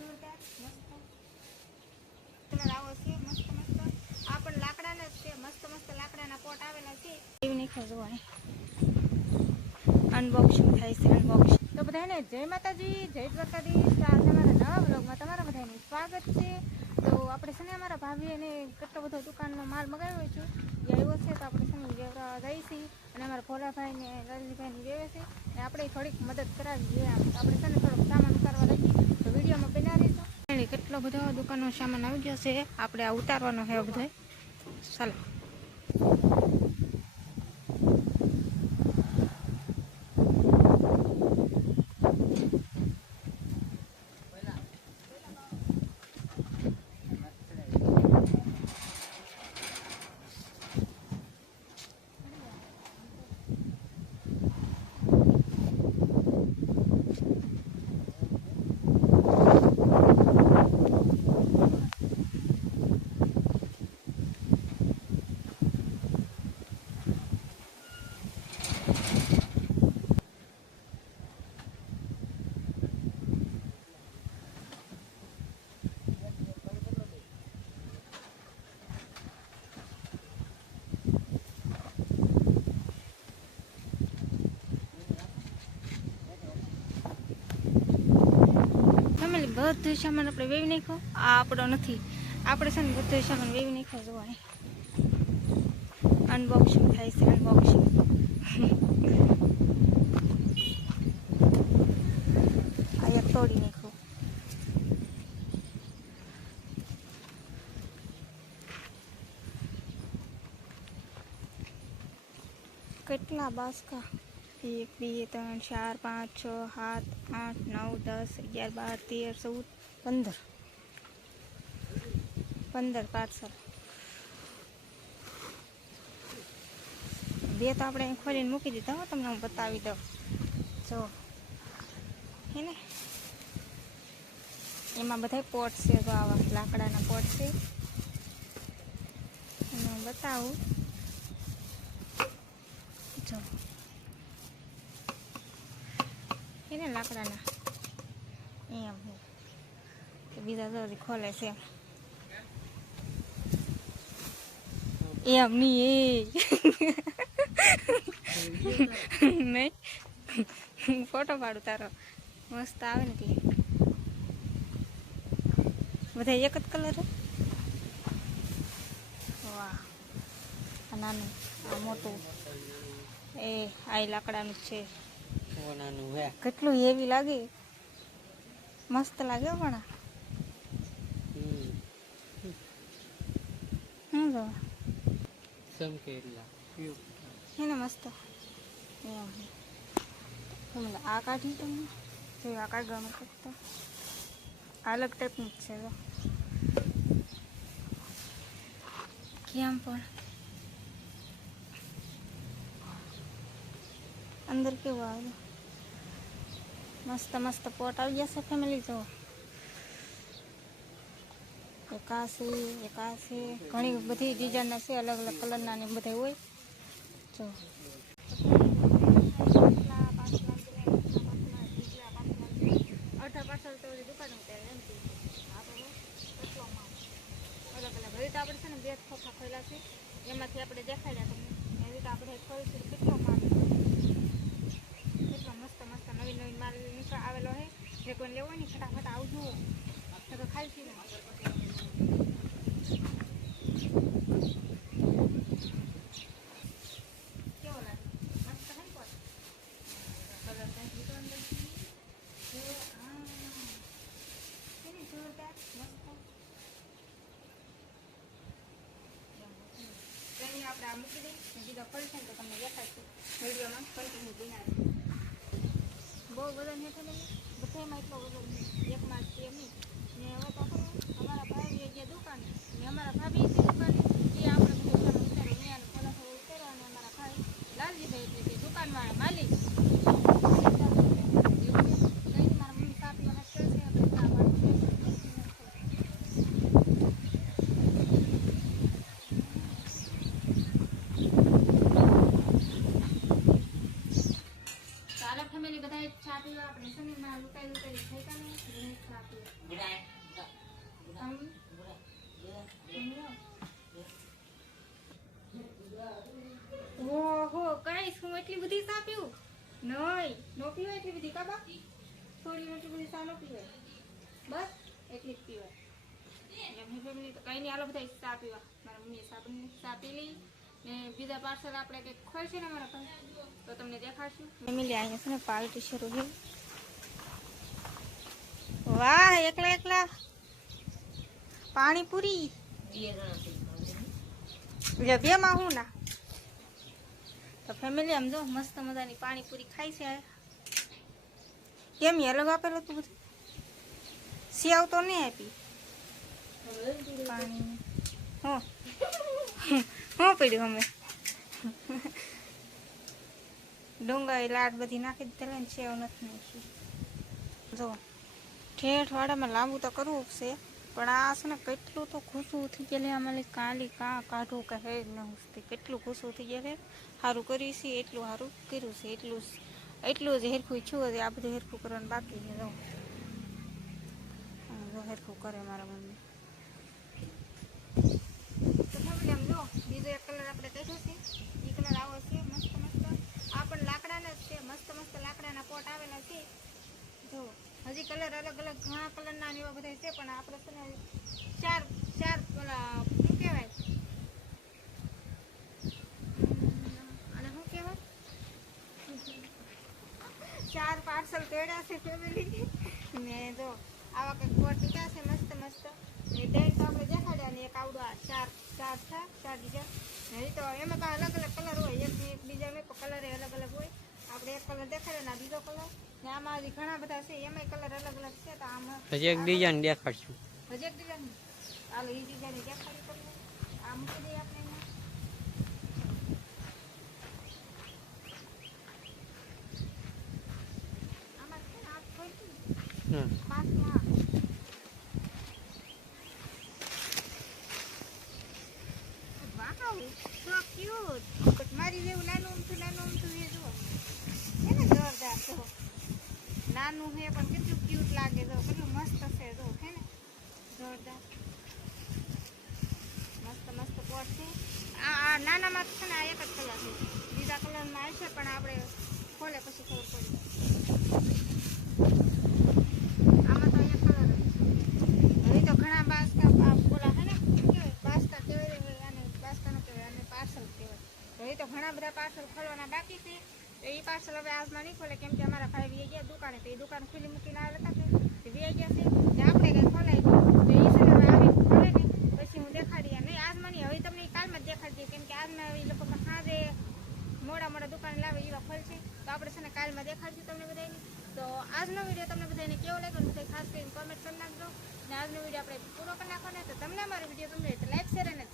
જોરદાર મસ્ત કલર આવો છે, મસ્ત મસ્ત આ પણ લાકડાના જ છે, મસ્ત મસ્ત લાકડાના પોટ આવેલા છે. એવી નહીં ખજવાય અનબોક્સિંગ થાય છે, અનબોક્સિંગ. તો બધાને જય માતાજી, જય દ્વારકાધીશ. આજે અમારા નવા બ્લોગમાં તમારા બધાનું સ્વાગત છે. તો આપણે છે ને અમારા ભાભી અને કેટલો બધો દુકાનનો માલ મગાવ્યો છે, એ આવ્યો છે. તો આપણે છે ને વેવરા જઈએ છીએ અને અમારા ભોલાભાઈ ને લાલજીભાઈની વેવે છે ને આપણે થોડીક મદદ કરાવીએ. આમ તો આપણે છે ને થોડોક સામાન ઉતારવા રાખીએ, તો વિડીયોમાં બના રહીશું. કેટલો બધો દુકાનનો સામાન આવી ગયો છે, આપણે આ ઉતારવાનો છે બધો. ચાલો બધું સામાન આપણે વેવી નાખો. આ આપણો નથી, આપણે છે ને બધું સામાન વેવી નાખો. જોવાય અનબોક્સિંગ થાય છે, અનબોક્સિંગ. આ એક તોડી નાખો. કેટલા બાસકા? 1 2 3 4 5 6 7 8 9 10 11 12 13 14 15 પાર્સલ. બે તો આપણે ખોલીને મૂકી દીધા હો, તમને હું બતાવી દઉં. જો હે ને, એમાં બધા પોટ છે. તો આવા લાકડાના પોટ છે, એને હું બતાવું. જો એને લાકડાના એમ બીજા જલ્દી ખોલે છે એમ નહીં. નહીં ફોટો પાડું તારો, મસ્ત આવે ને. એટલે બધા એક જ કલર છે. વાહ, આ નાનું, આ મોટું. આ લાકડાનું જ છે. કેટલું હેવી લાગે, મસ્ત લાગે. પણ એને મસ્ત એમ આ કાઢી તમને જો આ કાઢવામાં કરતા અલગ ટાઈપનું જ છે. કેમ પણ અંદર કેવું આવે, મસ્ત મસ્ત પોટ આવી જશે ફેમિલી. જો એકાસી ઘણી બધી ડિઝાઇનના છે, અલગ અલગ કલરના ને બધા હોય. જો અડધા પાર્સલ તો દુકાન અલગ અલગ રીતે આપણે છે ને 2 ખોખા ખોલ્યા છે, એમાંથી આપણે દેખાડ્યા તમને. એ રીતે આપણે ખોલીશું. કેટલો માલ, કેટલો મસ્ત મસ્ત નવીન નવીન માલ આવેલો છે. જે કોઈ લેવો હોય ને ફટાફટ આવજો, તો ખાલી છે. કેવો લાગે? મસ્ત છે ને પોટ? કલર કાંઈ દીધો અંદરથી. જોરદાર મસ્ત. આપણે આ મૂકી દઈએ, બીજો ખોલશે ને તો તમને દેખાડશું વિડીયોમાં. કન્ટિન્યુ બિના બહુ વજન હેઠળ બધામાં એટલો વજન એકમાં જ એમ નહીં. ને હવે તો અમારા ભાઈ જે દુકાન ને અમારા ભાભી જે દુકાને એ આપણે બધું ઉતારો ત્યાં થોડા થોડું ઉતારો. અને અમારા ભાઈ લાલજીભાઈ એટલે કે દુકાનવાળા માલિક મારા મમ્મી સાપ મને કહે છે આપણે ફેમિલી બધા ચા પીવા આપણે સમીરમાં લૂંટાઈ થઈ ગયા ને ચા પીવા. પીવું નહીં નો પીવાય એટલી બધી કાબા થોડી એટલી બધી ચા નો પીવાય બસ એટલી જ પીવાય એમની ફેમિલી તો કંઈ નહીં હાલો બધા ચા પીવા મારા મમ્મીએ ચા પી લઈ ને બીજા પાર્સલ આપણે કંઈક ખોલશે ને અમારા પાસે તો તમને દેખાડશું ફેમિલી અહીંયા છે ને પાર્ટી શરૂ છે વાહ એકલા એકલા પાણીપુરી બે માં હું ના તો ફેમિલી આમ જો મસ્ત મજાની પાણીપુરી ખાઈ છે કેમ અલગ આપેલું તું બધું સિયાવ તો નહીં આપી પાણી હું પડ્યું અમે ડુંગળી લાડ બધી નાખી દીધેલા ને સેવ નથી નાખી જો ઠેઠ વાડામાં લાંબુ તો કરવું છે પણ આ છે ને કેટલું તો ખુશું થઈ ગયેલું આમાં કાલી કાઢું કે હે ન હુસતી કેટલું ખુશું થઈ ગયેલું સારું કર્યું છે એટલું સારું કર્યું છે એટલું જ હેરખું છું હજી આ બધું હેરખું કરવાનું બાકી છે જો હેરખું કરે મારા મમ્મી તો ફેમિલી આમ જો બીજો એક કલર આપણે કહ્યો છે એ કલર આવો છે મસ્ત મસ્ત આ પણ લાકડાના જ છે મસ્ત મસ્ત લાકડાના પોટ આવેલા છે જો હજી કલર અલગ અલગ ઘણા કલરના એવા બધા છે પણ આપણે છે ને ચાર પેલા શું કહેવાય અને શું કહેવાય 4 પાર્સલ કર્યા છે ફેમિલી ને જો આવા કંઈક પોટ નીકળ્યા છે મસ્ત મસ્ત ને ટેન્ટ તો આપણે દેખાડ્યા ને એક આવડું આ ચાર બીજા હજી તો એમાં તો અલગ અલગ કલર હોય એક બીજા મેં કલર અલગ અલગ હોય આપણે એક કલર દેખાડ્યો ને બીજો કલર ને આમાં હજી ઘણા બધા છે એમાંય કલર અલગ અલગ છે તો આમાં હજી એક ડિઝાઇન દેખાડશું હજી એક ડિઝાઇન હાલો એ ડિઝાઇન દેખાડી તમને આ મૂકી દઈએ આપણે આમાં છે ને આ ખોલતું પાછમાં વાવ સો ક્યુટ મારી જેવું નાનું અમથું એ જુઓ છે ને જોરદાર જો નાનું છે પણ કેટલું ક્યુટ લાગે જો કેટલું મસ્ત છે જો છે ને જોરદાર મસ્ત પોટ છે આ નાનામાં છે ને આ એક જ કલર છે બીજા કલરમાં આવશે પણ આપણે ખોલે પછી ખબર પડી આમાં તો એક કલર જ છે હવે તો ઘણા બાસકા બોલા છે ને કેવાય બાસકા કહેવાય અને બાસકા નો કહેવાય અને પાર્સલ કહેવાય હવે તો ઘણા બધા પાર્સલ ખોલવાના બાકી છે તો એ પાર્સલ હવે આજમાં નહીં ખોલે કેમ કે અમારા ભાઈ વી ગયા દુકાને તો એ દુકાન ખુલ્લી મૂકીને આવેલા હતા કે વી ગયા છે ને આપણે કંઈ ખોલાય તો એ છે ને આવી ખોલે ને પછી હું દેખાડી નહીં આજમાં નહીં હવે તમને કાલમાં જ દેખાડી દઈએ કેમ કે આજમાં એ લોકો સાંજે મોડા દુકાને લાવે એવા ખોલશે તો આપણે છે ને કાલમાં દેખાડશું તમને બધાને તો આજનો વિડીયો તમને બધાને કેવો લાગ્યો ને ખાસ કરીને કોમેન્ટ કરી નાખજો ને આજનો વિડીયો આપણે પૂરો કરી નાખો ને તો તમને અમારો વિડીયો ગમે તો લાઈક શેર અને